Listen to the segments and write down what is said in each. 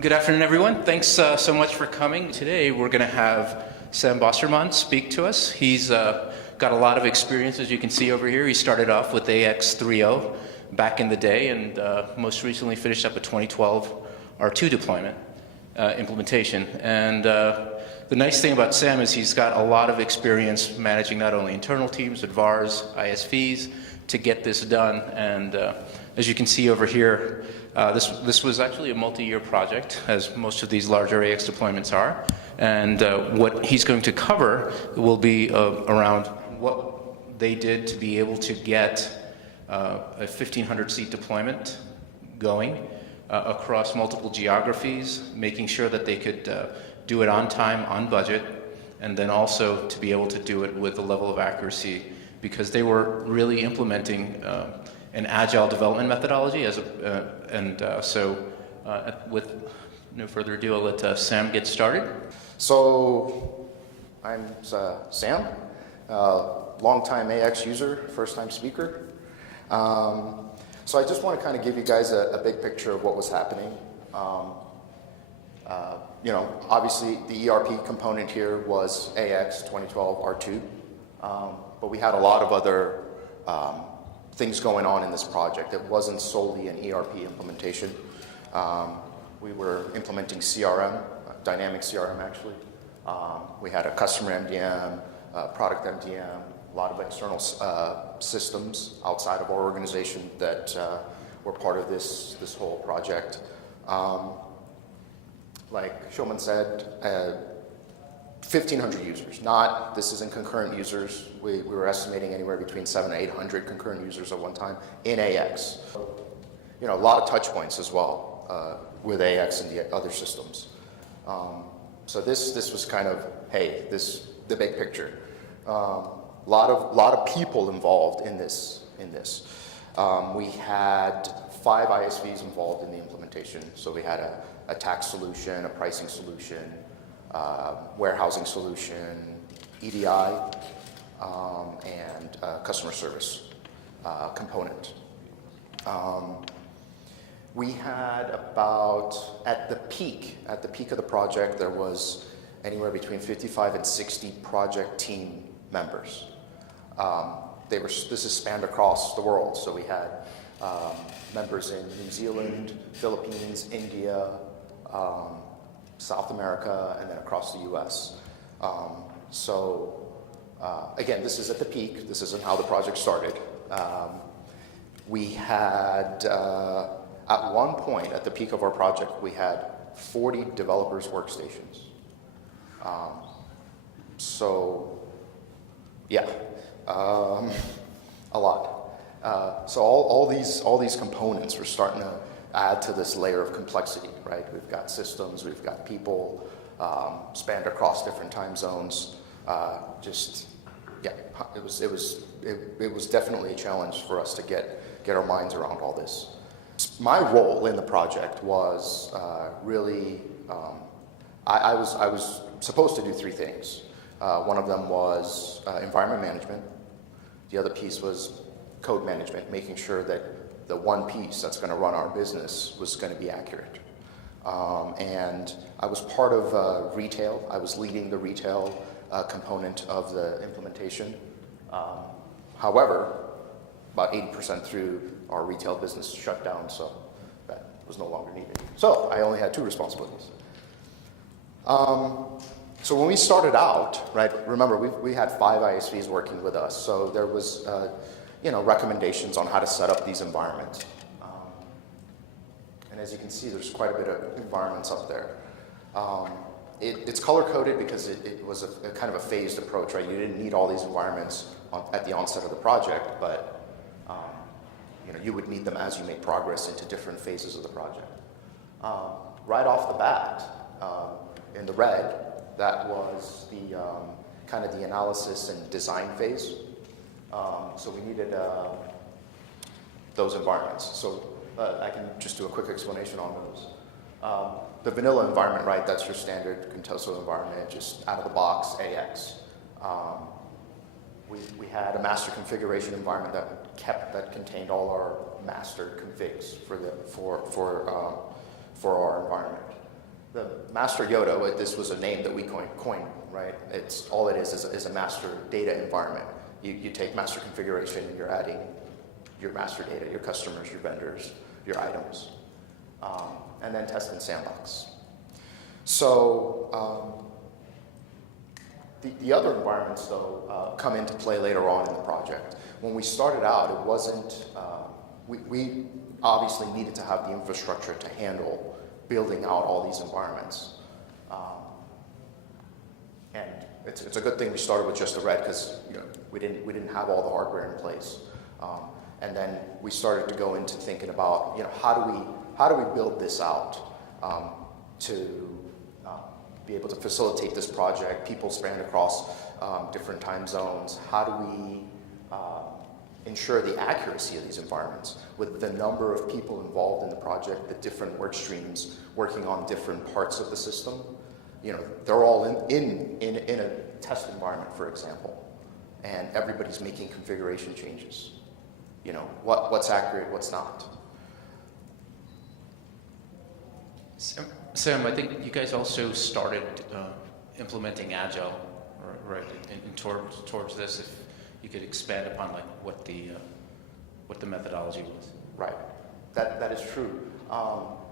Good afternoon, everyone. Thanks so much for coming. Today, we're going to have Sam Basirmand speak to us. He's got a lot of experience, as you can see over here. He started off with AX3.0 back in the day, and most recently finished up a 2012 R2 deployment implementation. And the nice thing about Sam is he's got a lot of experience managing not only internal teams, but VARs, ISVs, to get this done. And as you can see over here, this was actually a multi-year project, as most of these larger AX deployments are. And what he's going to cover will be around what they did to be able to get a 1,500-seat deployment going across multiple geographies, making sure that they could do it on time, on budget, and then also to be able to do it with a level of accuracy, because they were really implementing an Agile development methodology. With no further ado, I'll let Sam get started. So, I'm Sam, longtime AX user, first-time speaker. So I just want to kind of give you guys a big picture of what was happening. Obviously the ERP component here was AX 2012 R2, but we had a lot of other things going on in this project. It wasn't solely an ERP implementation. We were implementing CRM, dynamic CRM actually. We had a customer MDM, product MDM, a lot of external systems outside of our organization that were part of this whole project. Like Shulman said, 1,500 users. This isn't concurrent users. We were estimating anywhere between 700 and 800 concurrent users at one time in AX. A lot of touch points as well with AX and the other systems. So this was kind of, hey, the big picture. Lot of people involved in this. We had 5 ISVs involved in the implementation. So we had a tax solution, a pricing solution, warehousing solution, EDI, and customer service component. We had about, at the peak of the project, there was anywhere between 55 and 60 project team members. This is spanned across the world, so we had members in New Zealand, Philippines, India, South America, and then across the US. Again, this is at the peak. This isn't how the project started. We had, at one point, at the peak of our project, we had 40 developers' workstations. A lot. So all these components were starting to add to this layer of complexity, right? We've got systems, we've got people, spanned across different time zones. It was definitely a challenge for us to get our minds around all this. My role in the project was really, I was supposed to do 3 things. One of them was environment management. The other piece was code management, making sure that the one piece that's going to run our business was going to be accurate. And I was part of retail. I was leading the retail component of the implementation. However, about 80% through, our retail business shut down, so that was no longer needed. So I only had 2 responsibilities. So when we started out, right, remember we had 5 ISVs working with us, so there was recommendations on how to set up these environments. And as you can see, there's quite a bit of environments up there. It's color-coded because it was a kind of a phased approach, right? You didn't need all these environments at the onset of the project, but you would need them as you made progress into different phases of the project. Right off the bat, in the red, that was the kind of the analysis and design phase. So we needed those environments. So I can just do a quick explanation on those. The vanilla environment, right, that's your standard Contoso environment, just out of the box AX. We had a master configuration environment that contained all our master configs for our environment. the master Yoda, this was a name that we coined, right? It's all it is a master data environment. You take master configuration, you're adding your master data, your customers, your vendors, your items, and then test in sandbox. So the other environments, though, come into play later on in the project. When we started out, it wasn't, we obviously needed to have the infrastructure to handle building out all these environments. And it's a good thing we started with just the red, because we didn't have all the hardware in place. And then we started to go into thinking about how do we build this out to be able to facilitate this project. People span across different time zones. How do we ensure the accuracy of these environments with the number of people involved in the project, the different work streams working on different parts of the system? They're all in a test environment, for example, and everybody's making configuration changes. What's accurate, what's not. Sam, I think you guys also started implementing Agile, right? And towards this, if you could expand upon what the methodology was. Right, that is true.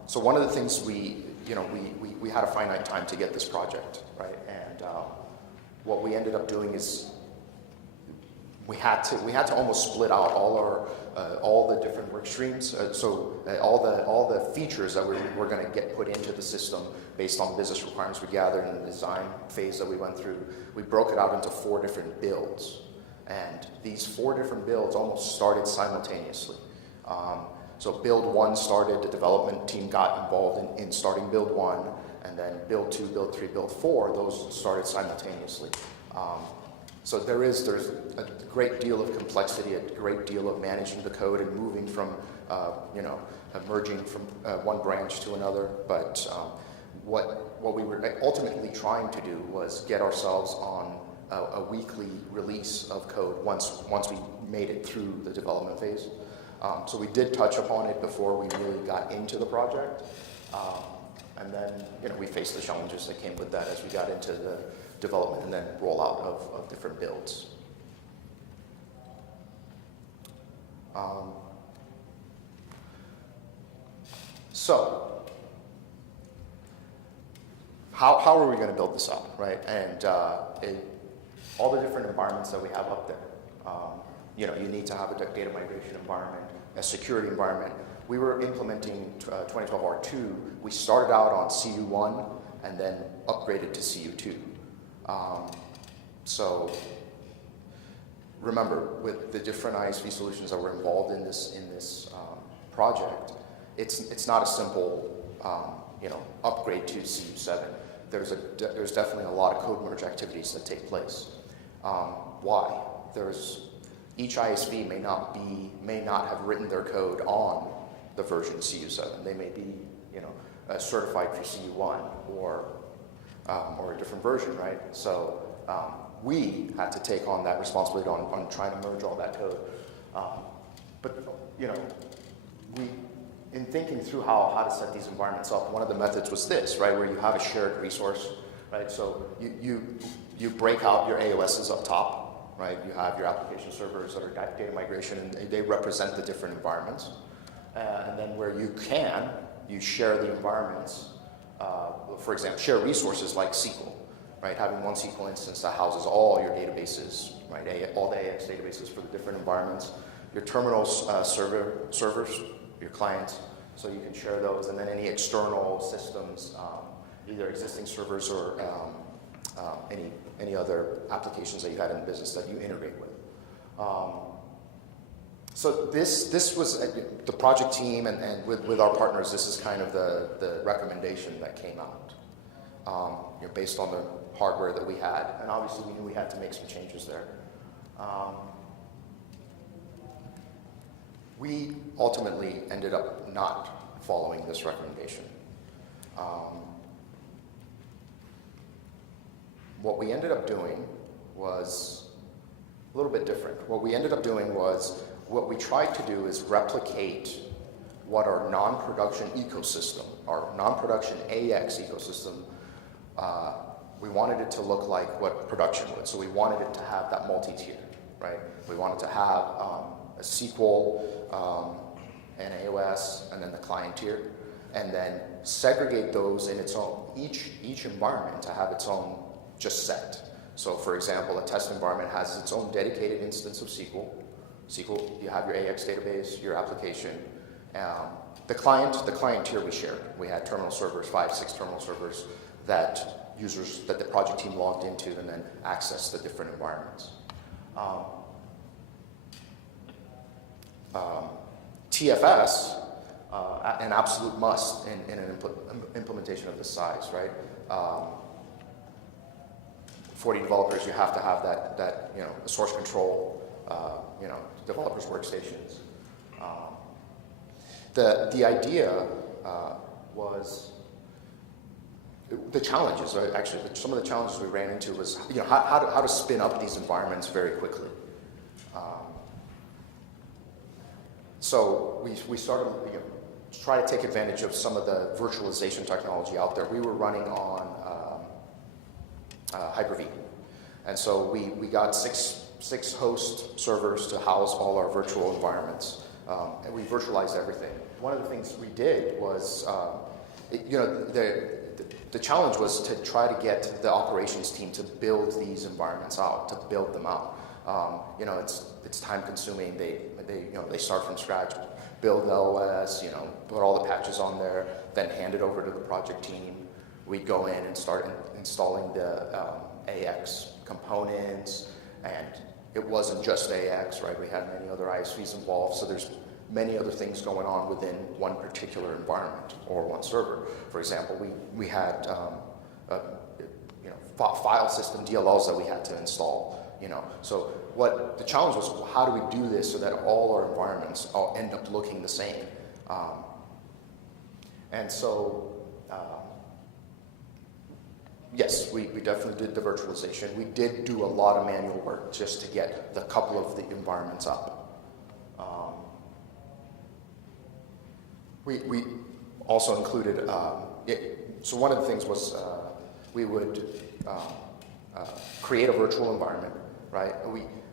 So one of the things we had a finite time to get this project, right? And what we ended up doing is we had to almost split out all the different work streams. All the features that we're going to get put into the system based on business requirements we gathered in the design phase that we went through. We broke it out into 4 different builds, and these 4 different builds almost started simultaneously. So build 1 started, the development team got involved in starting build 1, and then build 2, build 3, build 4, those started simultaneously. So there's a great deal of complexity, a great deal of managing the code and moving from, merging from one branch to another. But what we were ultimately trying to do was get ourselves on a weekly release of code once we made it through the development phase. So we did touch upon it before we really got into the project. And then, we faced the challenges that came with that as we got into the development and then rollout of different builds. So, how are we going to build this up, right? And all the different environments that we have up there. You need to have a data migration environment, a security environment. We were implementing 2012 R2. We started out on CU1 and then upgraded to CU2. So remember, with the different ISV solutions that were involved in this project, it's not a simple upgrade to CU7. There's definitely a lot of code merge activities that take place. Why? Each ISV may not have written their code on the version CU7. They may be certified for CU1 or a different version, right? So we had to take on that responsibility on trying to merge all that code. But in thinking through how to set these environments up, one of the methods was this, right, where you have a shared resource, right? So you break out your AOSs up top, right? You have your application servers that are data migration, and they represent the different environments. And then where you can, you share the environments. For example, share resources like SQL, right? Having one SQL instance that houses all your databases, right? All the AX databases for the different environments. Your terminals, servers, your clients, so you can share those, and then any external systems, either existing servers or any other applications that you had in the business that you integrate with. So this was the project team, and with our partners, this is kind of the recommendation that came out, based on the hardware that we had, and obviously we knew we had to make some changes there. We ultimately ended up not following this recommendation. What we ended up doing was a little bit different. What we ended up doing was, what we tried to do is replicate what our non-production ecosystem, our non-production AX ecosystem, we wanted it to look like what production would. So we wanted it to have that multi-tier, right? We wanted to have a SQL, an AOS, and then the client tier, and then segregate those in its own, each environment to have its own just set. So for example, a test environment has its own dedicated instance of SQL. SQL, you have your AX database, your application. The client tier we shared. We had terminal servers, 5, 6 terminal servers that the project team logged into and then accessed the different environments. TFS, an absolute must in an implementation of this size, right? 40 developers, you have to have that source control, developers' workstations. The idea was the challenges, right? Actually, some of the challenges we ran into was how to spin up these environments very quickly. So we started to try to take advantage of some of the virtualization technology out there. We were running on Hyper-V, and so we got six host servers to house all our virtual environments, and we virtualized everything. One of the things we did was, the challenge was to try to get the operations team to build these environments out, to build them out. It's time consuming. They start from scratch, build the OS, put all the patches on there, then hand it over to the project team. We'd go in and start installing the AX components, and it wasn't just AX, right? We had many other ISVs involved, so there's many other things going on within one particular environment or one server. For example, we had file system DLLs that we had to install. So what the challenge was, how do we do this so that all our environments all end up looking the same? And so, yes, we definitely did the virtualization. We did do a lot of manual work just to get the couple of the environments up. We also included, so one of the things was we would create a virtual environment, right?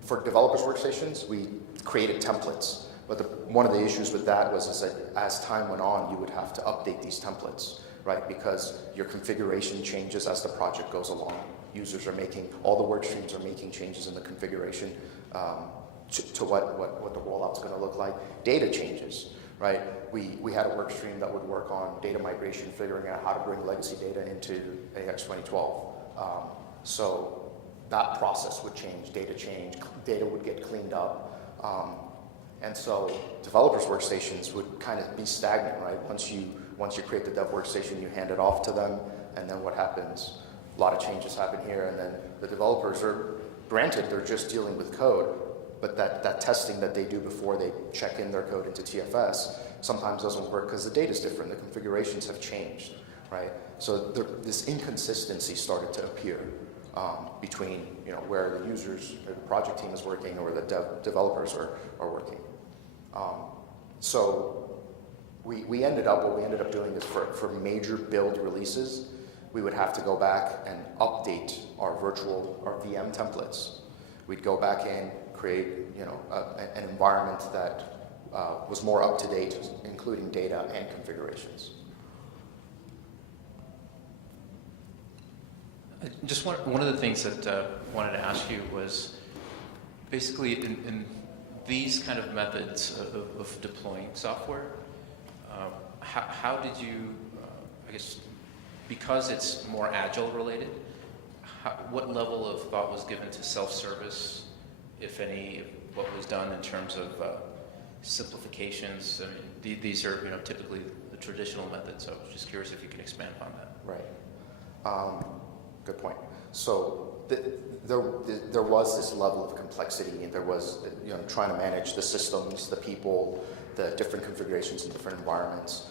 For developers' workstations, we created templates. But one of the issues with that was that as time went on, you would have to update these templates, right? Because your configuration changes as the project goes along. Users are all the work streams are making changes in the configuration to what the rollout's going to look like. Data changes, right? We had a work stream that would work on data migration, figuring out how to bring legacy data into AX 2012. So that process would change, data would get cleaned up. And so developers' workstations would kind of be stagnant, right? Once you create the dev workstation, you hand it off to them, and then what happens? A lot of changes happen here, and then the developers are, granted, they're just dealing with code, but that testing that they do before they check in their code into TFS sometimes doesn't work because the data's different, the configurations have changed, right? So this inconsistency started to appear between where the users, the project team is working, or the developers are working. So we ended up doing this for major build releases. We would have to go back and update our VM templates. We'd go back in, create an environment that was more up to date, including data and configurations. Just one of the things that I wanted to ask you was basically in these kind of methods of deploying software, how did you, I guess, because it's more agile related, what level of thought was given to self-service, if any, what was done in terms of simplifications? I mean, these are typically the traditional methods, so I was just curious if you could expand upon that. Right. Good point. So there was this level of complexity, and there was trying to manage the systems, the people, the different configurations in different environments.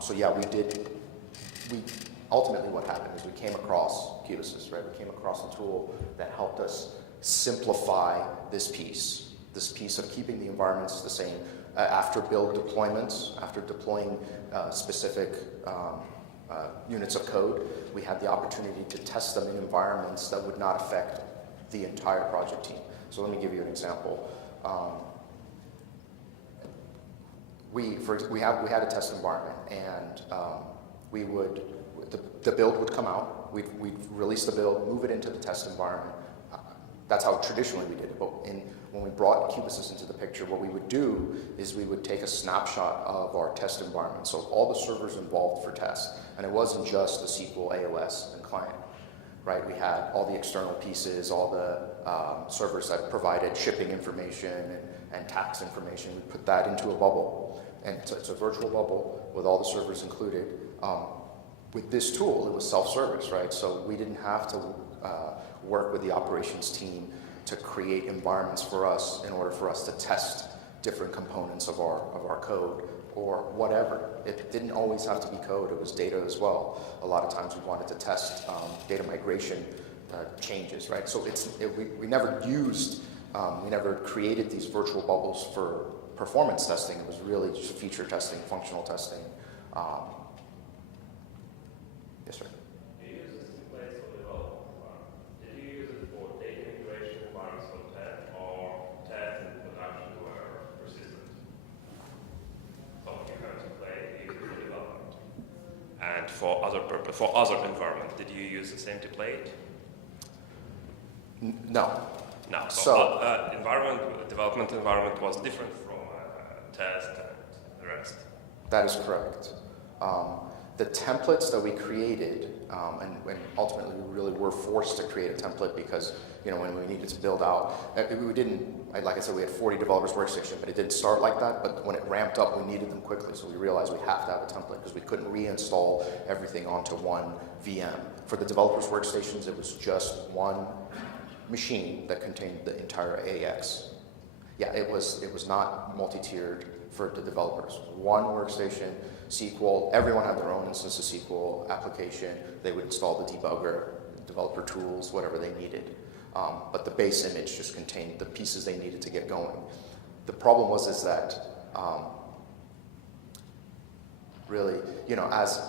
So yeah, we ultimately what happened is we came across Kubisys, right? We came across a tool that helped us simplify this piece of keeping the environments the same, after build deployments, after deploying specific units of code, we had the opportunity to test them in environments that would not affect the entire project team. So let me give you an example. We had a test environment, and the build would come out. We'd release the build, move it into the test environment. That's how traditionally we did it. But when we brought Kubisys into the picture, what we would do is we would take a snapshot of our test environment. So all the servers involved for test, and it wasn't just the SQL, AOS, and client, right? We had all the external pieces, all the servers that provided shipping information and tax information. We put that into a bubble, and it's a virtual bubble with all the servers included. With this tool, it was self-service, right? So we didn't have to work with the operations team to create environments for us in order for us to test different components of our code or whatever. It didn't always have to be code, it was data as well. A lot of times we wanted to test data migration changes, right? So we never created these virtual bubbles for performance testing. It was really just feature testing, functional testing. Yes, sir. You use this in place for development environment. Did you use it for data integration environments for test, or test and production were persistent? So you have to play use it for development. And for other purpose, for other environment, did you use the same template? No. No. So development environment was different from test and the rest. That is correct. The templates that we created, and ultimately we really were forced to create a template because, when we needed to build out, we didn't, like I said, we had 40 developers workstation, but it didn't start like that. But when it ramped up, we needed them quickly. So we realized we have to have a template because we couldn't reinstall everything onto one VM. For the developers workstations, it was just one machine that contained the entire AX. Yeah, it was not multi-tiered for the developers. One workstation, SQL, everyone had their own instance of SQL application. They would install the debugger, developer tools, whatever they needed. But the base image just contained the pieces they needed to get going. The problem is that really, as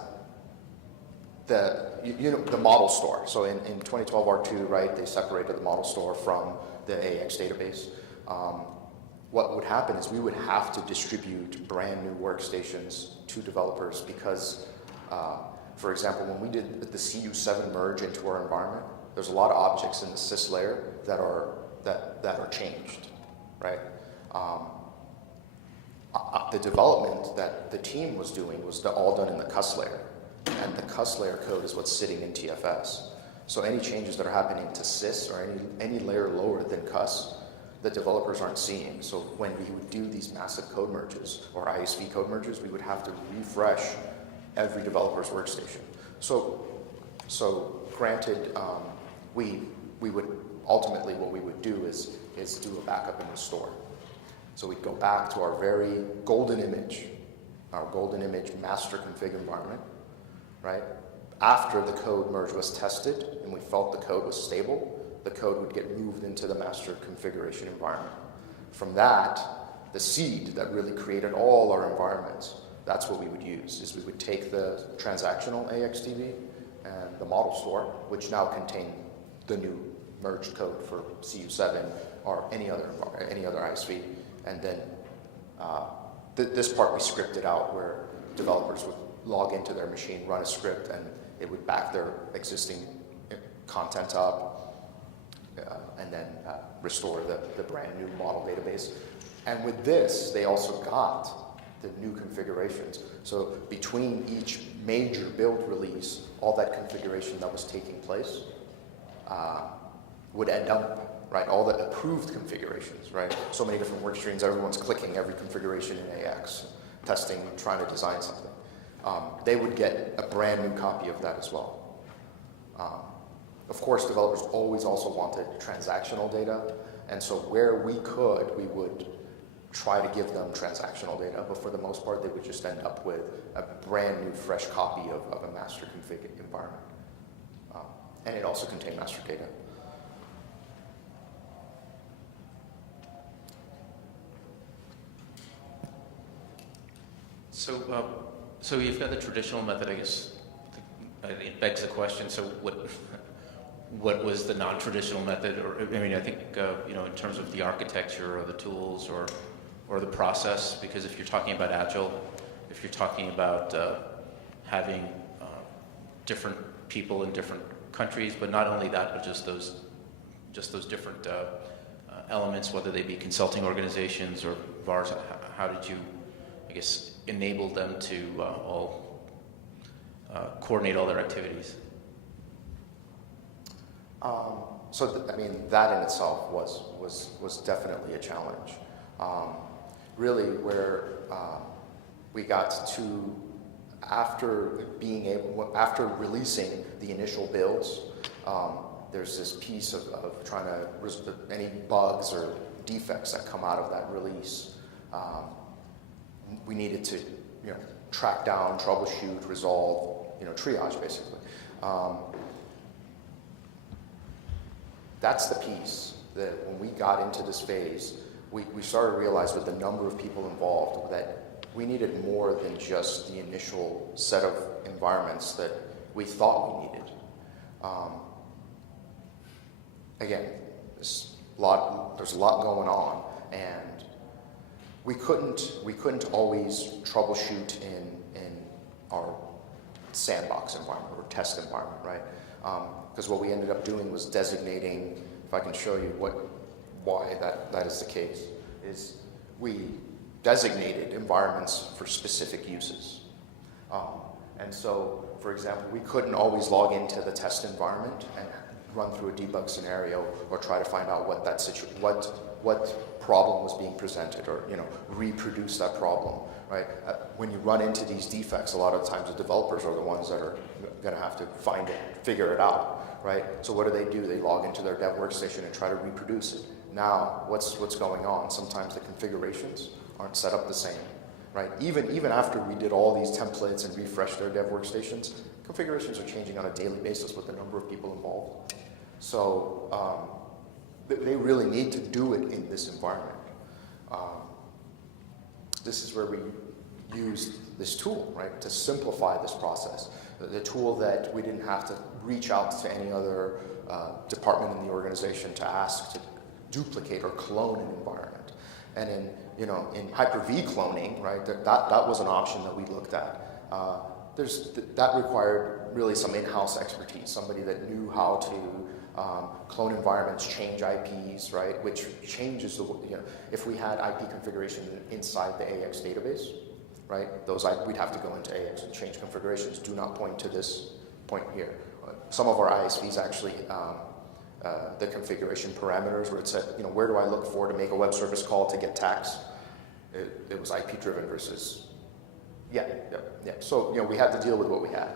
the model store. So in 2012 R2, right, they separated the model store from the AX database. What would happen is we would have to distribute brand new workstations to developers because, for example, when we did the CU7 merge into our environment, there's a lot of objects in the sys layer that are changed, right? The development that the team was doing was all done in the cus layer, and the cus layer code is what's sitting in TFS. So any changes that are happening to sys or any layer lower than cus, the developers aren't seeing. So when we would do these massive code merges or ISV code merges, we would have to refresh every developer's workstation. So granted, we would ultimately, what we would do is do a backup and restore. So we'd go back to our very golden image master config environment, right? After the code merge was tested and we felt the code was stable, the code would get moved into the master configuration environment. From that, the seed that really created all our environments, that's what we would use, is we would take the transactional AXDB and the model store, which now contain the new merged code for CU7 or any other ISV, and then this part we scripted out where developers would log into their machine, run a script, and it would back their existing content up, and then restore the brand new model database. And with this, they also got the new configurations. So between each major build release, all that configuration that was taking place would end up, right? All the approved configurations, right? So many different work streams, everyone's clicking every configuration in AX, testing, trying to design something. They would get a brand new copy of that as well. Of course, developers always also wanted transactional data, and so where we could, we would try to give them transactional data, but for the most part, they would just end up with a brand new, fresh copy of a master config environment. And it also contained master data. So you've got the traditional method, I guess. It begs the question. So what was the non-traditional method? Or I mean, I think in terms of the architecture or the tools or the process. Because if you're talking about Agile, if you're talking about having different people in different countries, but not only that, but just those different elements, whether they be consulting organizations or VARs, how did you, I guess, enable them to all coordinate all their activities? That in itself was definitely a challenge. Really, where we got to after releasing the initial builds, there's this piece of trying to any bugs or defects that come out of that release. We needed to, track down, troubleshoot, resolve, triage basically. That's the piece that when we got into this phase, we started to realize with the number of people involved that we needed more than just the initial set of environments that we thought we needed. Again, there's a lot going on, and we couldn't always troubleshoot in our sandbox environment or test environment, right? Because what we ended up doing was designating, if I can show you why that is the case, is we designated environments for specific uses. And so, for example, we couldn't always log into the test environment and run through a debug scenario or try to find out what problem was being presented, or reproduce that problem, right? When you run into these defects, a lot of times the developers are the ones that are going to have to find it, figure it out, right? So what do? They log into their dev workstation and try to reproduce it. Now, what's going on? Sometimes the configurations aren't set up the same, right? Even after we did all these templates and refreshed their dev workstations, configurations are changing on a daily basis with the number of people involved. So they really need to do it in this environment. This is where we used this tool, right, to simplify this process. The tool that we didn't have to reach out to any other department in the organization to ask to duplicate or clone an environment. And in Hyper-V cloning, right, that was an option that we looked at. That required really some in-house expertise, somebody that knew how to clone environments, change IPs, right, which changes if we had IP configuration inside the AX database, right, we'd have to go into AX and change configurations. Do not point to this point here. Some of our ISVs actually, the configuration parameters where it said, where do I look for to make a web service call to get tax? It was IP driven versus, yeah. So, we had to deal with what we had.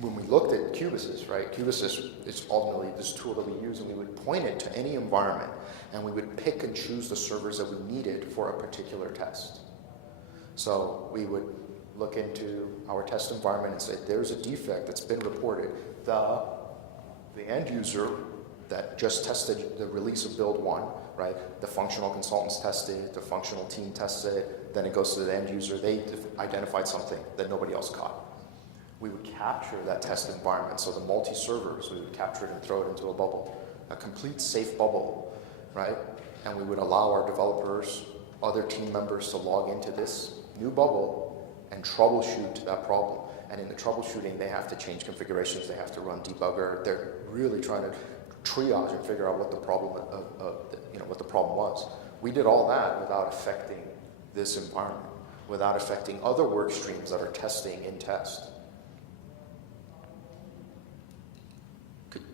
When we looked at Kubisys, right, Kubisys is ultimately this tool that we use, and we would point it to any environment, and we would pick and choose the servers that we needed for a particular test. So we would look into our test environment and say, there's a defect that's been reported. The end user that just tested the release of build 1, right, the functional consultants tested it, the functional team tested it, then it goes to the end user. They identified something that nobody else caught. We would capture that test environment, so the multi-servers, we would capture it and throw it into a bubble, a complete safe bubble, right? And we would allow our developers, other team members to log into this new bubble and troubleshoot that problem. And in the troubleshooting, they have to change configurations, they have to run debugger. They're really trying to triage and figure out what the problem what the problem was. We did all that without affecting this environment, without affecting other work streams that are testing in test.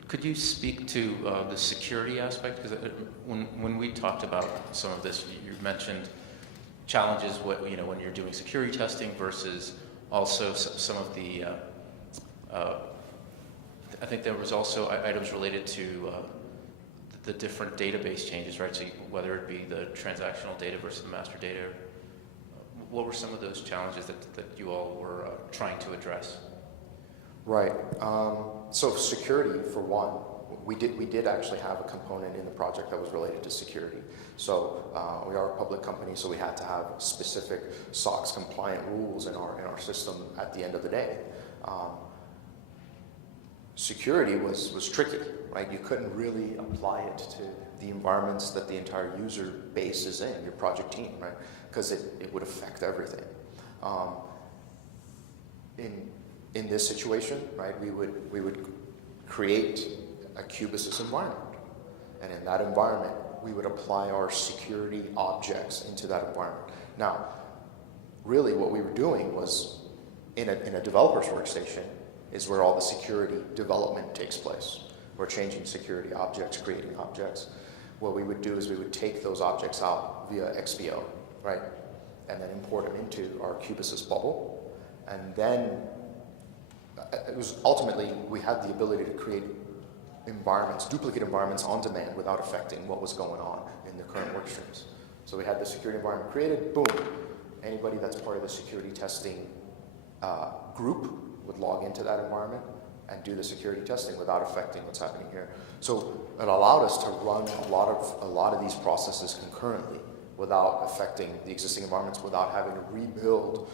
Could you speak to the security aspect? Because when we talked about some of this, you mentioned challenges when you're doing security testing versus also some of the. I think there was also items related to the different database changes, right? So whether it be the transactional data versus the master data, what were some of those challenges that you all were trying to address? Right. So security, for one, we did actually have a component in the project that was related to security. So we are a public company, so we had to have specific SOX compliant rules in our system at the end of the day. Security was tricky, right? You couldn't really apply it to the environments that the entire user base is in, your project team, right? Because it would affect everything. In this situation, right, we would create a Kubisys environment, and in that environment, we would apply our security objects into that environment. Now, really, what we were doing was in a developer's workstation is where all the security development takes place. We're changing security objects, creating objects. What we would do is we would take those objects out via XPO, right? And then import them into our Kubisys bubble. And then it was ultimately, we had the ability to create environments, duplicate environments on demand without affecting what was going on in the current work streams. So we had the security environment created, boom. Anybody that's part of the security testing group would log into that environment and do the security testing without affecting what's happening here. So it allowed us to run a lot of these processes concurrently without affecting the existing environments, without having to rebuild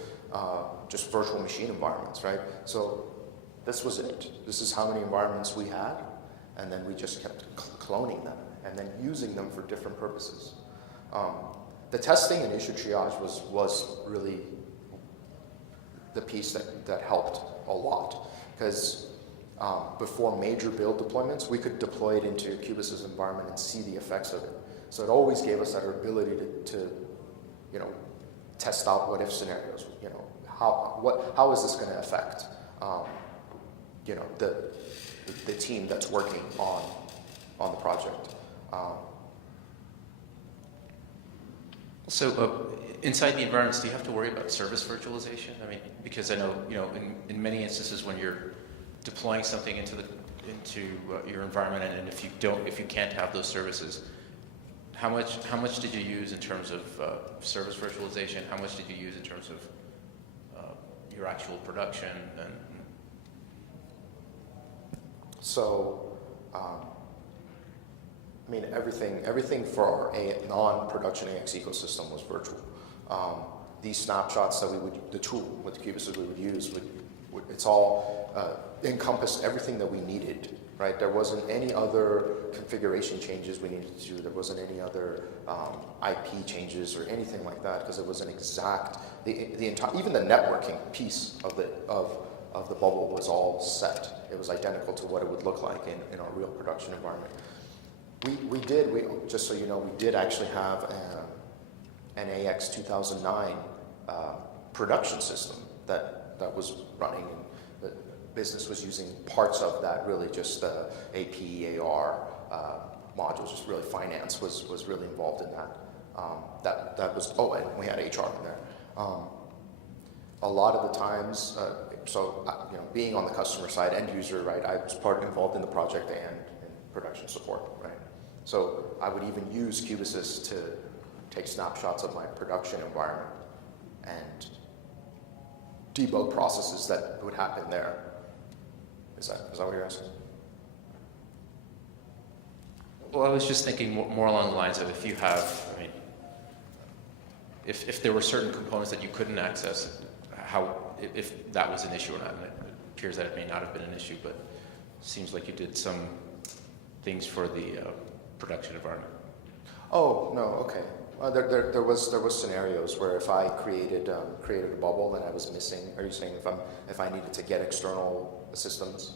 just virtual machine environments, right? So this was it. This is how many environments we had, and then we just kept cloning them and then using them for different purposes. The testing and issue triage was really the piece that helped a lot, because before major build deployments, we could deploy it into a Kubisys environment and see the effects of it. So it always gave us that ability to test out what if scenarios. How is this going to affect the team that's working on the project. So inside the environments, do you have to worry about service virtualization? I mean, because I know, in many instances when you're deploying something into your environment, and if you can't have those services, how much did you use in terms of service virtualization? How much did you use in terms of your actual production? And so, everything for our non-production AX ecosystem was virtual. These snapshots that the tool with Kubisys we would use, it's all encompassed everything that we needed, right? There wasn't any other configuration changes we needed to do. There wasn't any other IP changes or anything like that, because it was an exact, the entire, even the networking piece of the bubble was all set. It was identical to what it would look like in our real production environment. Just so you know, we did actually have an AX 2009 production system that was running, and the business was using parts of that, really just the AP, AR modules, just really finance was really involved in that. That was, and we had HR in there. A lot of the times, being on the customer side, end user, right, I was involved in the project and in production support, right? So I would even use Kubisys to take snapshots of my production environment and debug processes that would happen there. Is that what you're asking? well, I was just thinking more along the lines of if you have, if there were certain components that you couldn't access, if that was an issue or not. And it appears that it may not have been an issue, but it seems like you did some things for the production environment. Oh, no, okay. There was scenarios where if I created a bubble and I was missing, are you saying if I needed to get external assistance?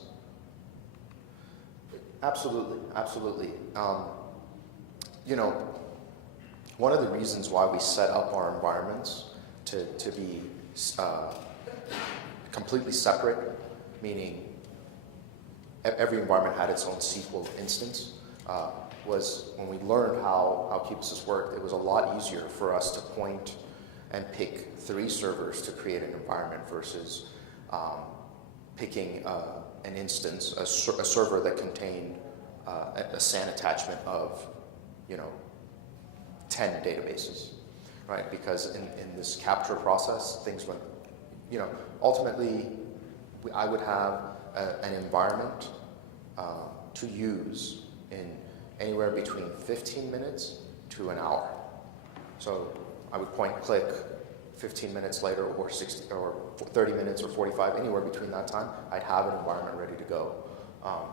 Absolutely. One of the reasons why we set up our environments to be completely separate, meaning every environment had its own SQL instance, was when we learned how Kubisys worked, it was a lot easier for us to point and pick 3 servers to create an environment versus picking an instance, a server that contained a SAN attachment of 10 databases, right? Because in this capture process, things went, ultimately I would have an environment to use in anywhere between 15 minutes to an hour. So I would point click 15 minutes later or 60 or 30 minutes or 45, anywhere between that time, I'd have an environment ready to go.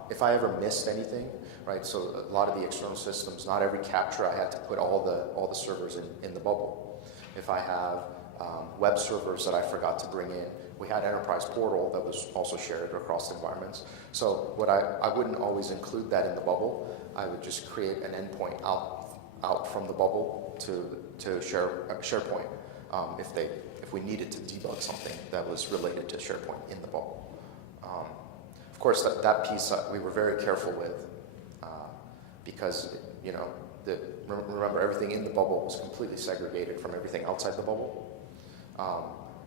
If I ever missed anything, right, so a lot of the external systems, not every capture I had to put all the servers in the bubble. If I have web servers that I forgot to bring in, we had enterprise portal that was also shared across environments. So what I wouldn't always include that in the bubble. I would just create an endpoint out from the bubble to SharePoint if we needed to debug something that was related to SharePoint in the bubble. Of course, that piece we were very careful with because remember everything in the bubble was completely segregated from everything outside the bubble,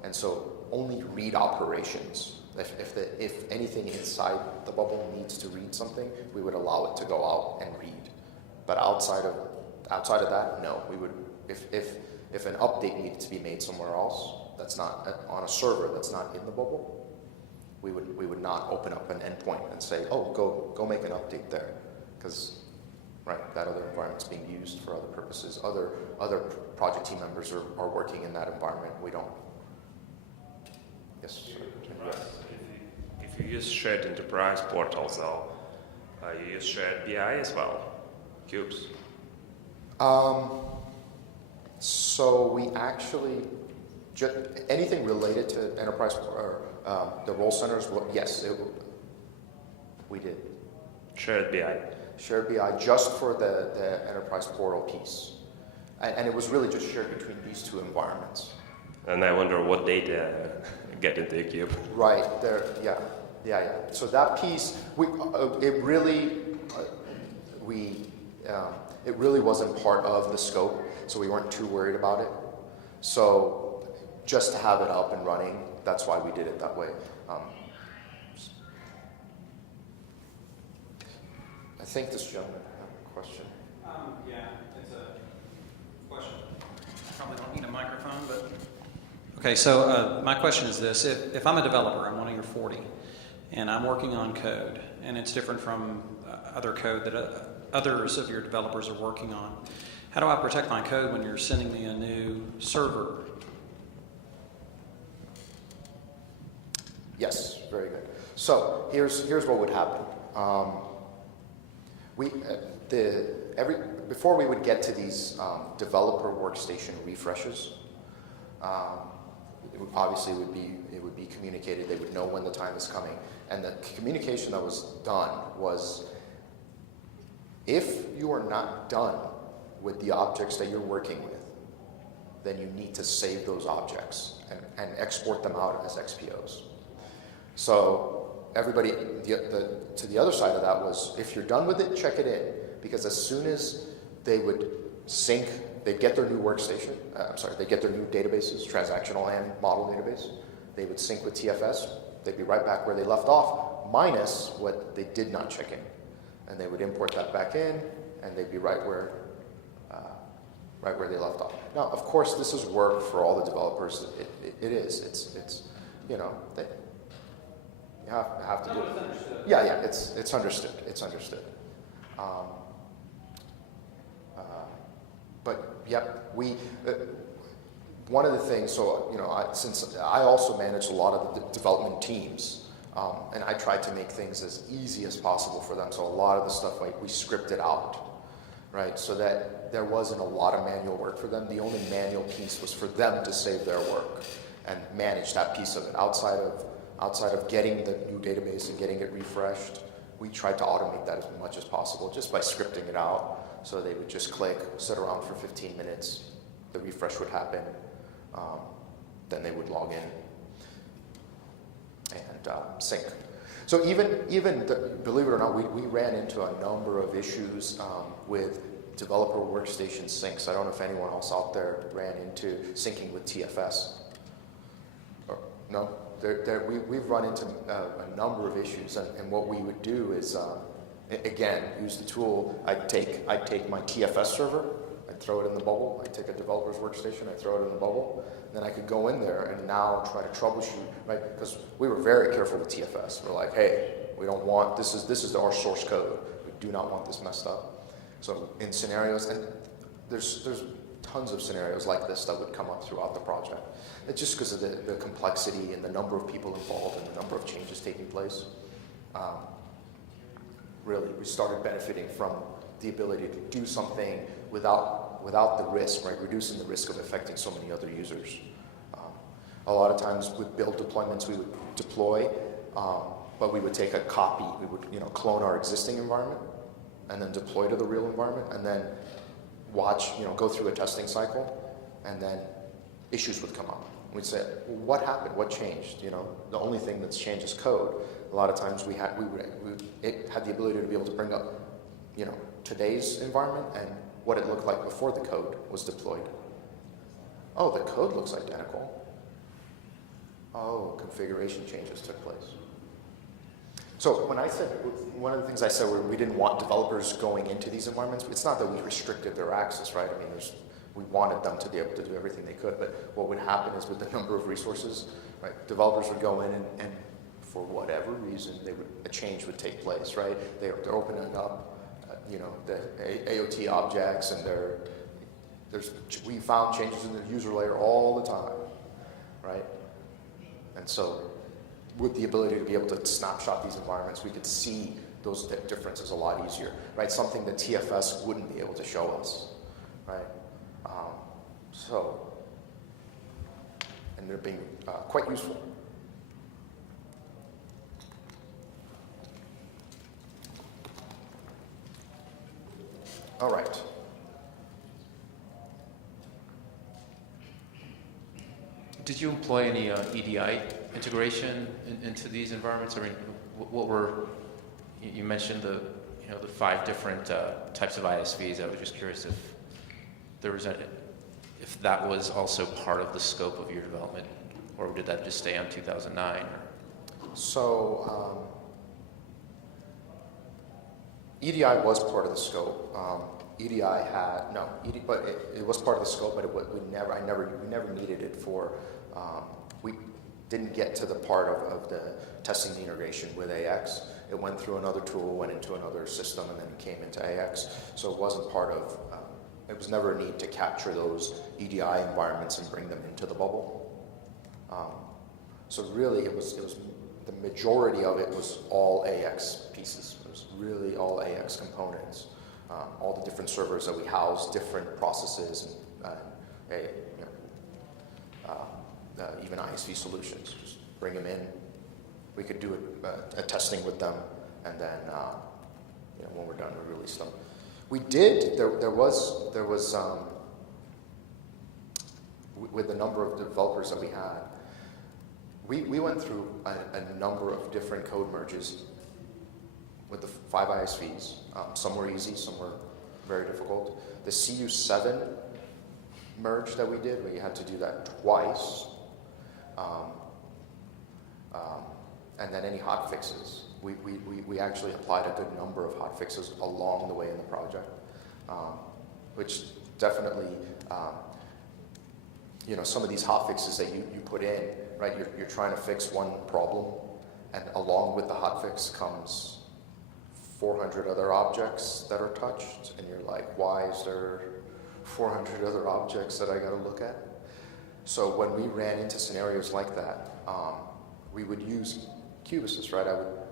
and so only read operations. If anything inside the bubble needs to read something, we would allow it to go out and read. But outside of that, no. We would if an update needed to be made somewhere else that's not on a server that's not in the bubble, we would not open up an endpoint and say, oh, go make an update there, because that other environment's being used for other purposes. Other project team members are working in that environment. We don't. Yes. If you use shared enterprise portals, though, you use shared BI as well, cubes. So we actually anything related to enterprise or the role centers. Yes, we did. Shared BI. Shared BI just for the enterprise portal piece, and it was really just shared between these two environments. And I wonder what data get into the cube. Right there, yeah. So that piece, it really wasn't part of the scope, so we weren't too worried about it. So just to have it up and running, that's why we did it that way. I think this gentleman had a question. Yeah, it's a question. Probably don't need a microphone, but... Okay, so my question is this. If I'm a developer, I'm one of your 40, and I'm working on code, and it's different from other code that others of your developers are working on, how do I protect my code when you're sending me a new server? Yes, very good. So here's what would happen. Before we would get to these developer workstation refreshes, it would be communicated. They would know when the time is coming, and the communication that was done was, if you are not done with the objects that you're working with, then you need to save those objects and export them out as XPOs. So everybody to the other side of that was, if you're done with it, check it in, because as soon as they would sync, they'd get their new workstation, they'd get their new databases, transactional and model database, they would sync with TFS, they'd be right back where they left off, minus what they did not check in. And they would import that back in, and they'd be right where they left off. Now, of course, this is work for all the developers. It is. It's you have to do it. Yeah, it's understood. It's understood. But yep, one of the things. So since I also manage a lot of the development teams, and I tried to make things as easy as possible for them. So a lot of the stuff we scripted out, right? So that there wasn't a lot of manual work for them. The only manual piece was for them to save their work and manage that piece of it. Outside of getting the new database and getting it refreshed, we tried to automate that as much as possible just by scripting it out. So they would just click, sit around for 15 minutes, the refresh would happen, then they would log in and sync. So even believe it or not, we ran into a number of issues with developer workstation syncs. I don't know if anyone else out there ran into syncing with TFS. No? We've run into a number of issues, and what we would do is, again, use the tool. I'd take my TFS server, I'd throw it in the bubble. I'd take a developer's workstation, I'd throw it in the bubble. Then I could go in there and now try to troubleshoot, right? Because we were very careful with TFS. We're like, hey, we don't want, this is our source code. We do not want this messed up. So in scenarios, and there's tons of scenarios like this that would come up throughout the project. It's just because of the complexity and the number of people involved and the number of changes taking place. Really, we started benefiting from the ability to do something without the risk, right? Reducing the risk of affecting so many other users. A lot of times with build deployments, we would deploy, but we would take a copy. We would, clone our existing environment and then deploy to the real environment, and then watch, go through a testing cycle, and then issues would come up. We'd say, well, what happened? What changed? The only thing that's changed is code. A lot of times it had the ability to be able to bring up, today's environment and what it looked like before the code was deployed. Oh, the code looks identical. Oh, configuration changes took place. So when I said, one of the things I said were we didn't want developers going into these environments, it's not that we restricted their access, right? I mean, we wanted them to be able to do everything they could, but what would happen is with the number of resources, right, developers would go in and for whatever reason, a change would take place, right? They're opening up, the AOT objects, and we found changes in the user layer all the time, right? And so with the ability to be able to snapshot these environments, we could see those differences a lot easier, right? Something that TFS wouldn't be able to show us, right? And they're being quite useful. All right. Did you employ any EDI integration into these environments? I mean, what were, you mentioned the 5 different types of ISVs. I was just curious if there was if that was also part of the scope of your development, or did that just stay on 2009? So EDI was part of the scope. EDI had but it was part of the scope, but we never needed it for. We didn't get to the part of the testing the integration with AX. It went through another tool, went into another system, and then it came into AX. So it wasn't part of. It was never a need to capture those EDI environments and bring them into the bubble. So really, it was the majority of it was all AX pieces. It was really all AX components. All the different servers that we house, different processes, and even ISV solutions. Just bring them in. We could do a testing with them, and then when we're done, we release them. We did. There was with the number of developers that we had. We went through a number of different code merges with the 5 ISVs. Some were easy, some were very difficult. The CU7 merge that we did, we had to do that twice. And then any hot fixes. We actually applied a good number of hot fixes along the way in the project, which definitely, some of these hot fixes that you put in, right? You're trying to fix one problem, and along with the hot fix comes 400 other objects that are touched, and you're like, why is there 400 other objects that I got to look at? So when we ran into scenarios like that, we would use Kubisys, right?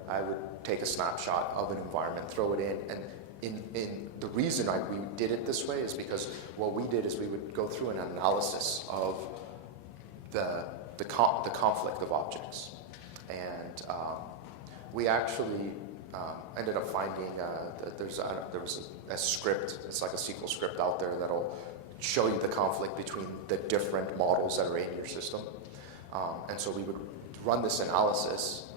I would take a snapshot of an environment, throw it in, and in the reason we did it this way is because what we did is we would go through an analysis of the conflict of objects, and we actually ended up finding that there was a script. It's like a SQL script out there that'll show you the conflict between the different models that are in your system, and so we would run this analysis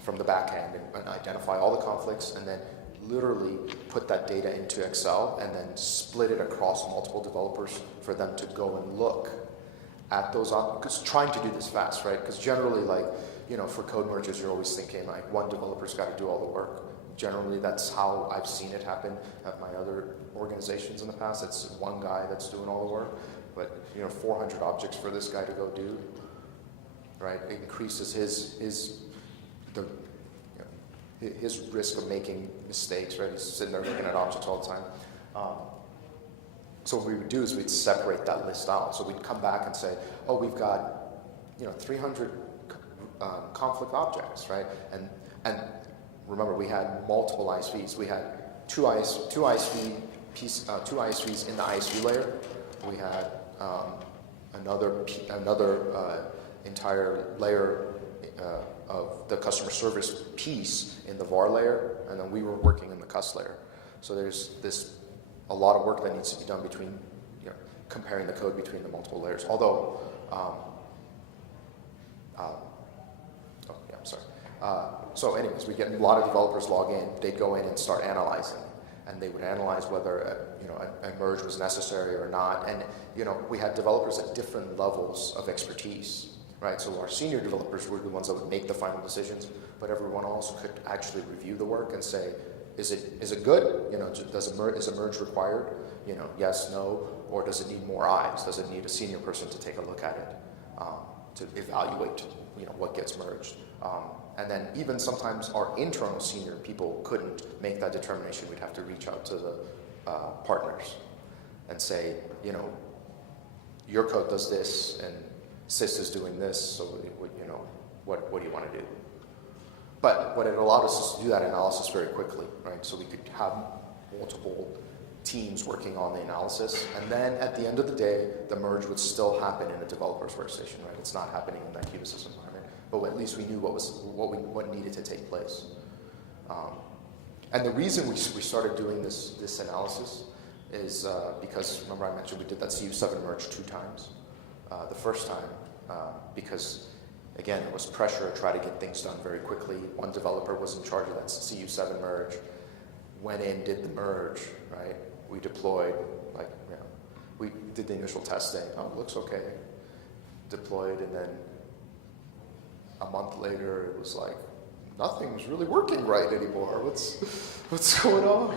from the back end and identify all the conflicts, and then literally put that data into Excel and then split it across multiple developers for them to go and look at those, because trying to do this fast, right? Because generally, for code merges, you're always thinking one developer's got to do all the work. Generally, that's how I've seen it happen at my other organizations in the past. It's one guy that's doing all the work, but 400 objects for this guy to go do, right? It increases his risk of making mistakes, right? He's sitting there looking at objects all the time. So what we would do is we'd separate that list out. So we'd come back and say, oh, we've got 300 conflict objects, right? And remember, we had multiple ISVs. We had two ISVs in the ISV layer. We had another entire layer of the customer service piece in the VAR layer, and then we were working in the CUS layer. So there's a lot of work that needs to be done between, comparing the code between the multiple layers. Although, I'm sorry. So anyways, we get a lot of developers log in, they'd go in and start analyzing, and they would analyze whether a merge was necessary or not. And we had developers at different levels of expertise, right? So our senior developers were the ones that would make the final decisions, but everyone else could actually review the work and say, is it good? Is a merge required? Yes, no, or does it need more eyes? Does it need a senior person to take a look at it to evaluate, what gets merged? And then even sometimes our internal senior people couldn't make that determination. We'd have to reach out to the partners and say, your code does this, and SYS is doing this, so what do you want to do? But what it allowed us is to do that analysis very quickly, right? So we could have multiple teams working on the analysis, and then at the end of the day, the merge would still happen in a developer's workstation, right? It's not happening in that Kubisys environment, but at least we knew what needed to take place. And the reason we started doing this analysis is because, remember I mentioned we did that CU7 merge 2 times. The first time, because again, there was pressure to try to get things done very quickly. One developer was in charge of that CU7 merge, went in, did the merge, right? We deployed, we did the initial testing. Oh, it looks okay. Deployed, and then a month later, it was like, nothing's really working right anymore. What's going on?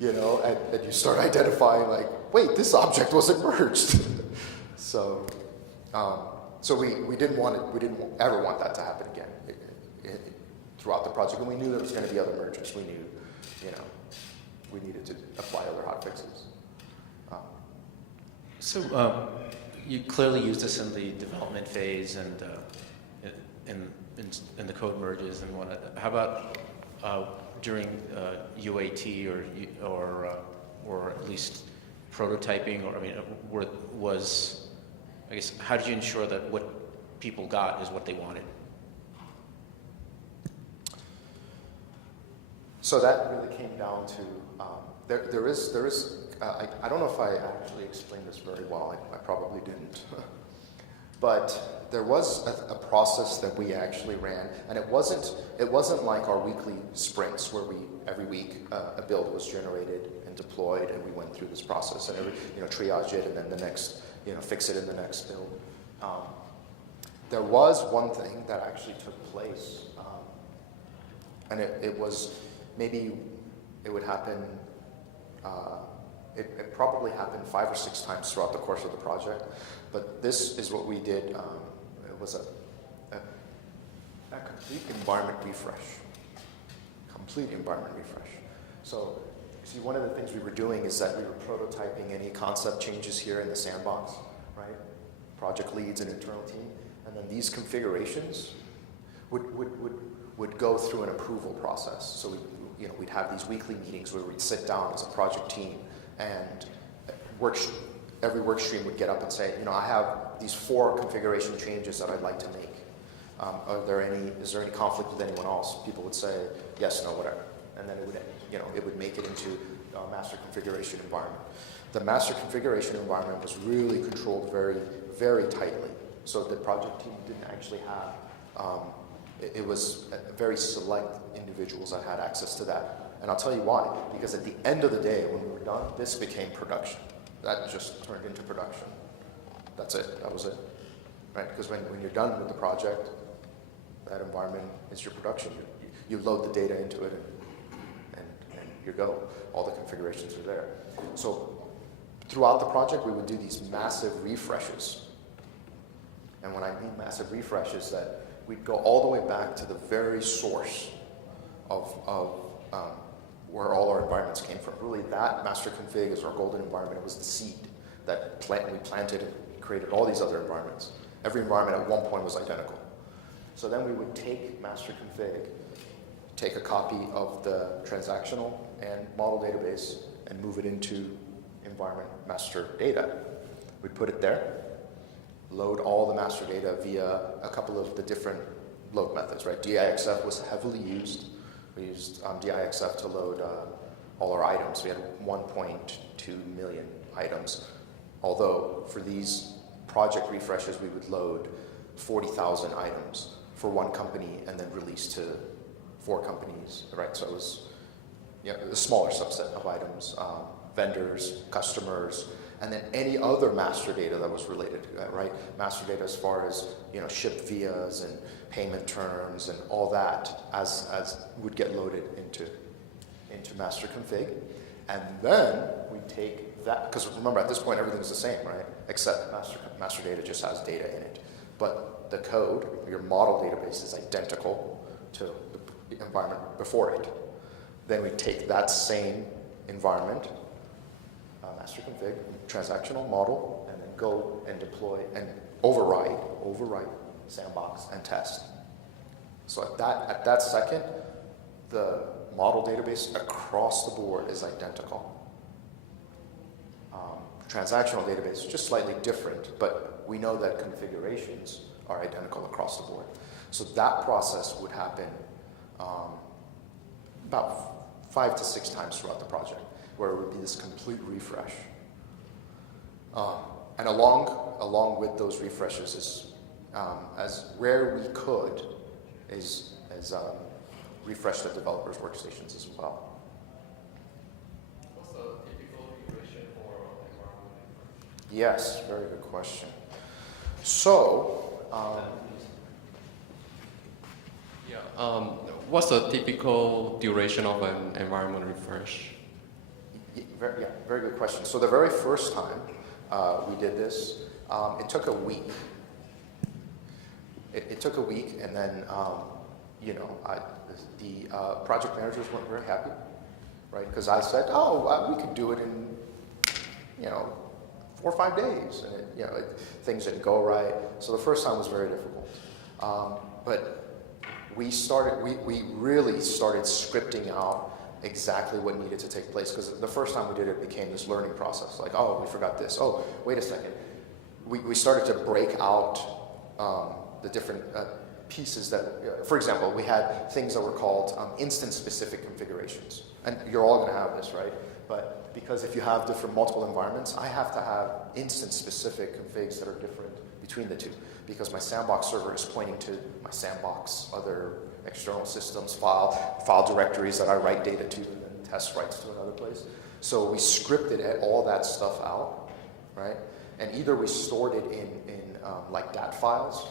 And you start identifying wait, this object wasn't merged. So we didn't ever want that to happen again throughout the project, and we knew there was going to be other mergers. We knew, we needed to apply other hotfixes. So you clearly used this in the development phase and in the code merges and whatnot. How about during UAT or at least prototyping? Or I guess, how did you ensure that what people got is what they wanted? So that really came down to there is I don't know if I actually explained this very well. I probably didn't, but there was a process that we actually ran, and it wasn't like our weekly sprints where every week a build was generated and deployed, and we went through this process and triage it, and then the next fix it in the next build. There was one thing that actually took place, and it was maybe it would happen. It probably happened 5 or 6 times throughout the course of the project, but this is what we did. It was a complete environment refresh. Complete environment refresh. So, see, one of the things we were doing is that we were prototyping any concept changes here in the sandbox, right? Project leads and internal team, and then these configurations would go through an approval process. So we'd have these weekly meetings where we'd sit down as a project team, and every work stream would get up and say, I have these 4 configuration changes that I'd like to make. Is there any conflict with anyone else? People would say yes, no, whatever, and then it would make it into our master configuration environment. The master configuration environment was really controlled very, very tightly. So the project team didn't actually have. It was very select individuals that had access to that. And I'll tell you why. Because at the end of the day, when we were done, this became production. That just turned into production. That's it. That was it. Right? Because when you're done with the project, that environment is your production. You load the data into it, and you go. All the configurations are there. So throughout the project, we would do these massive refreshes. And when I mean massive refreshes, that we'd go all the way back to the very source where all our environments came from. Really, that master config is our golden environment. It was the seed that we planted and created all these other environments. Every environment at one point was identical. So then we would take master config, take a copy of the transactional and model database, and move it into environment master data. We'd put it there, load all the master data via a couple of the different load methods, right? DIXF was heavily used. We used DIXF to load all our items. We had 1.2 million items. Although for these project refreshes, we would load 40,000 items for one company and then release to 4 companies, right? So it was a smaller subset of items, vendors, customers, and then any other master data that was related to that, right? Master data as far as ship vias and payment terms and all that as would get loaded into master config. And then we take that, because remember at this point everything's the same, right? Except master data just has data in it. But the code, your model database, is identical to the environment before it. Then we take that same environment, master config, transactional model, and then go and deploy and override sandbox and test. So at that second, the model database across the board is identical. Transactional database is just slightly different, but we know that configurations are identical across the board. So that process would happen about 5 to 6 times throughout the project, where it would be this complete refresh. And along with those refreshes is, as where we could, is refresh the developers' workstations as well. What's the typical configuration for environment refresh? Yes, very good question. So, what's the typical duration of an environment refresh? very good question. So the very first time we did this, it took a week. It took a week, and then the project managers weren't very happy, right? Because I said, we could do it in 4 or 5 days, and things didn't go right. So the first time was very difficult. But we really started scripting out exactly what needed to take place, because the first time we did it became this learning process. Like, we forgot this. Oh, wait a second. We started to break out the different pieces that, for example, we had things that were called instance-specific configurations. And you're all going to have this, right? But because if you have multiple environments, I have to have instance-specific configs that are different between the two, because my sandbox server is pointing to my sandbox, other external systems, file directories that I write data to, and then test writes to another place. So we scripted all that stuff out, right? And either we stored it in like DAT files,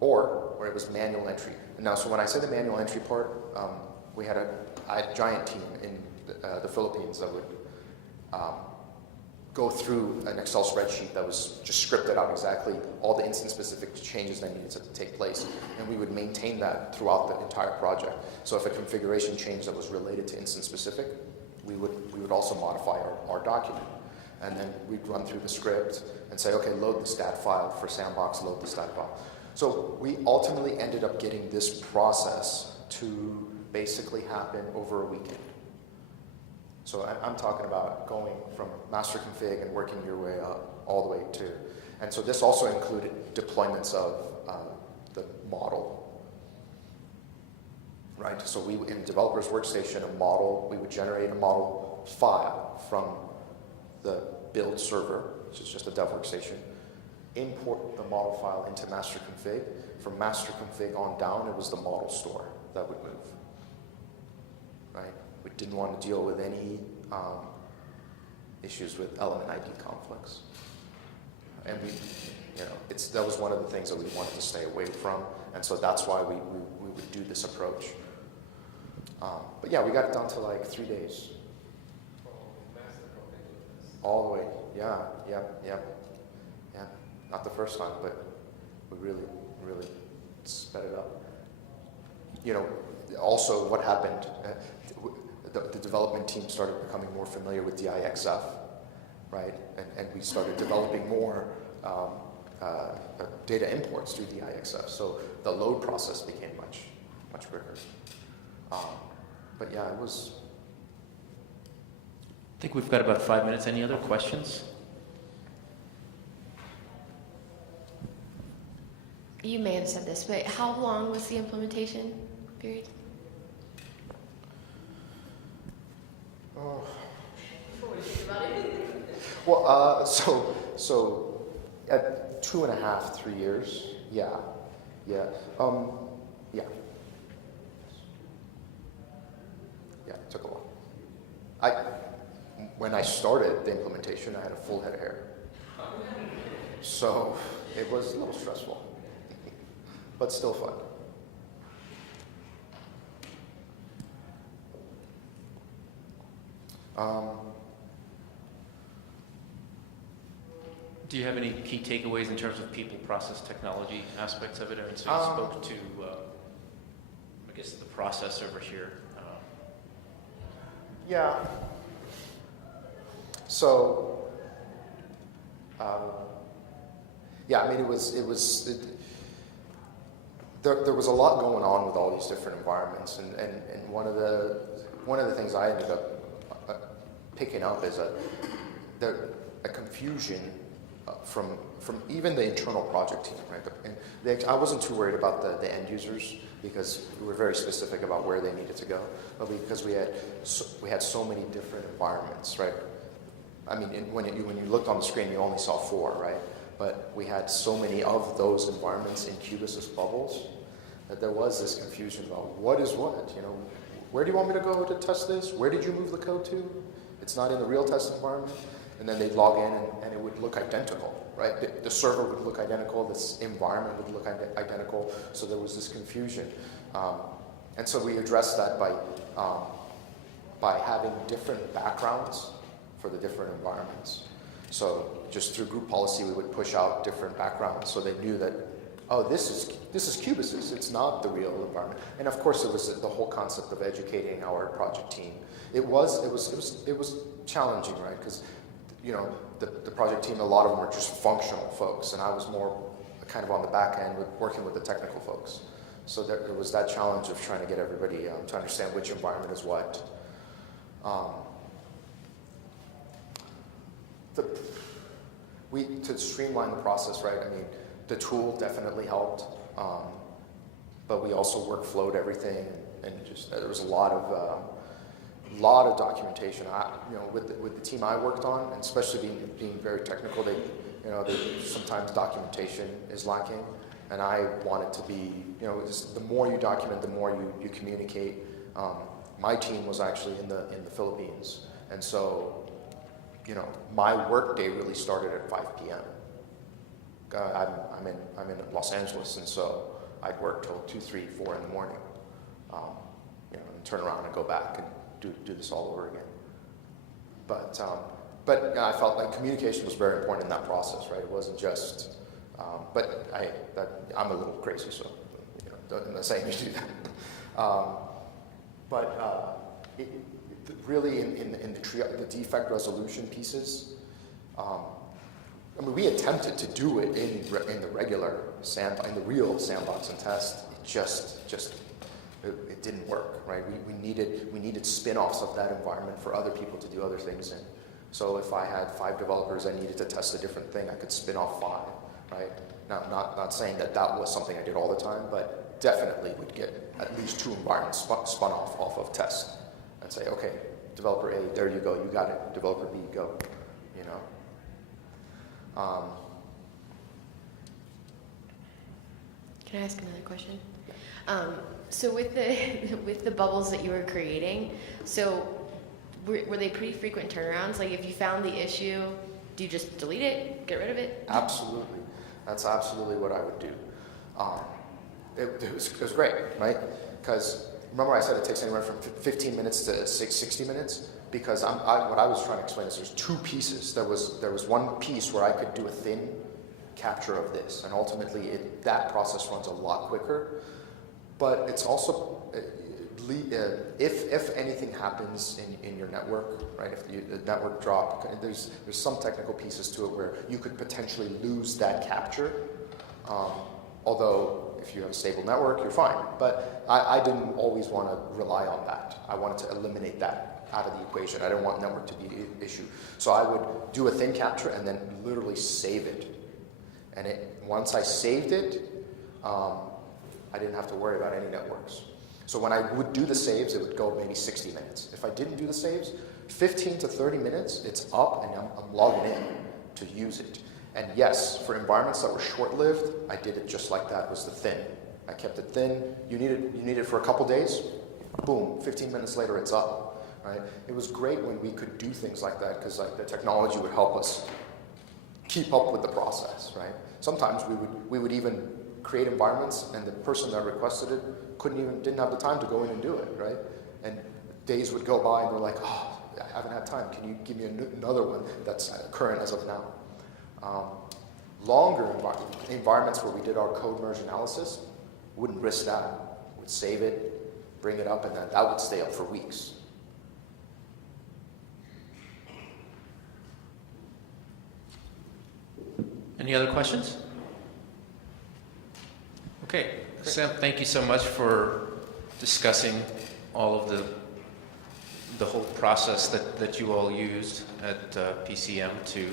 or it was manual entry. Now, so when I say the manual entry part, I had a giant team in the Philippines that would go through an Excel spreadsheet that was just scripted out exactly all the instance-specific changes that needed to take place, and we would maintain that throughout the entire project. So if a configuration change that was related to instance-specific, we would also modify our document, and then we'd run through the script and say, okay, load the stat file for sandbox, load the stat file. So we ultimately ended up getting this process to basically happen over a weekend. So I'm talking about going from master config and working your way up all the way to, and so this also included deployments of the model, right? So in developers workstation, we would generate a model file from the build server, which is just a dev workstation, import the model file into master config. From master config on down, it was the model store that would move, right? We didn't want to deal with any issues with element ID conflicts. And that was one of the things that we wanted to stay away from, and so that's why we would do this approach. But yeah, we got it down to like 3 days. All the way, yeah. Not the first time, but we really sped it up. you know, also what happened, the development team started becoming more familiar with DIXF, right? And we started developing more data imports through DIXF. So the load process became much quicker. But yeah, it was. I think we've got about 5 minutes. Any other questions? You may have said this, but how long was the implementation period? Oh. Well, so at 2.5, 3 years, yeah. Yeah, it took a while. When I started the implementation, I had a full head of hair. So it was a little stressful, but still fun. Do you have any key takeaways in terms of people, process, technology aspects of it? I mean, so you spoke to, I guess, the process over here. Yeah. So, yeah, I mean, there was a lot going on with all these different environments, and one of the things I ended up picking up is a confusion from even the internal project team, right? I wasn't too worried about the end users because we were very specific about where they needed to go, but because we had so many different environments, right? I mean, when you looked on the screen, you only saw 4, right? But we had so many of those environments in Kubisys bubbles that there was this confusion about what is what, you know? Where do you want me to go to test this? Where did you move the code to? It's not in the real test environment. And then they'd log in and it would look identical, right? The server would look identical, this environment would look identical, so there was this confusion. And so we addressed that by having different backgrounds for the different environments. So just through group policy, we would push out different backgrounds so they knew that, oh, this is Kubisys, it's not the real environment. And of course, it was the whole concept of educating our project team. It was challenging, right? Because you know, the project team, a lot of them are just functional folks, and I was more kind of on the back end working with the technical folks. So there was that challenge of trying to get everybody to understand which environment is what. To streamline the process, right? I mean, the tool definitely helped, but we also workflowed everything, and just there was a lot of documentation. With the team I worked on, and especially being very technical, sometimes documentation is lacking, and I want it to be, the more you document, the more you communicate. My team was actually in the Philippines, and so, my work day really started at 5 p.m. I'm in Los Angeles, and so I'd work till 2, 3, 4 in the morning, and turn around and go back and do this all over again. But I felt like communication was very important in that process, right? It wasn't just, I'm a little crazy, so I'm not saying you do that. Really in the defect resolution pieces, we attempted to do it in the regular in the real sandbox and test. It didn't work, right? We needed spin-offs of that environment for other people to do other things in. So if I had 5 developers, I needed to test a different thing, I could spin off 5, right? Now, not saying that was something I did all the time, but definitely would get at least 2 environments spun off of test and say, okay, developer A, there you go, you got it. Developer B, go, Can I ask another question? So with the bubbles that you were creating, so were they pretty frequent turnarounds? Like if you found the issue, do you just delete it, get rid of it? Absolutely. That's absolutely what I would do. It was great, right? Because remember I said it takes anywhere from 15 minutes to 60 minutes? Because what I was trying to explain is there's 2 pieces. There was one piece where I could do a thin capture of this, and ultimately that process runs a lot quicker. but it's also if anything happens in your network, right? If the network drop, there's some technical pieces to it where you could potentially lose that capture. Although if you have a stable network, you're fine. But I didn't always want to rely on that. I wanted to eliminate that out of the equation. I didn't want network to be an issue. So I would do a thin capture and then literally save it. And once I saved it, I didn't have to worry about any networks. So when I would do the saves, it would go maybe 60 minutes. If I didn't do the saves, 15 to 30 minutes, it's up and I'm logging in to use it. And yes, for environments that were short-lived, I did it just like that, was the thin. I kept it thin. You need it for a couple days, boom, 15 minutes later it's up, right? It was great when we could do things like that because like the technology would help us keep up with the process, right? Sometimes we would even create environments and the person that requested it didn't have the time to go in and do it, right? And days would go by and they're like, oh, I haven't had time. Can you give me another one that's current as of now? Longer environments where we did our code merge analysis, wouldn't risk that. We'd save it, bring it up, and then that would stay up for weeks. Any other questions? Okay, Sam, thank you so much for discussing all of the whole process that you all used at PCM to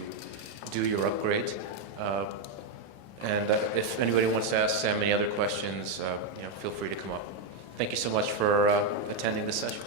do your upgrade. And if anybody wants to ask Sam any other questions, feel free to come up. Thank you so much for attending this session.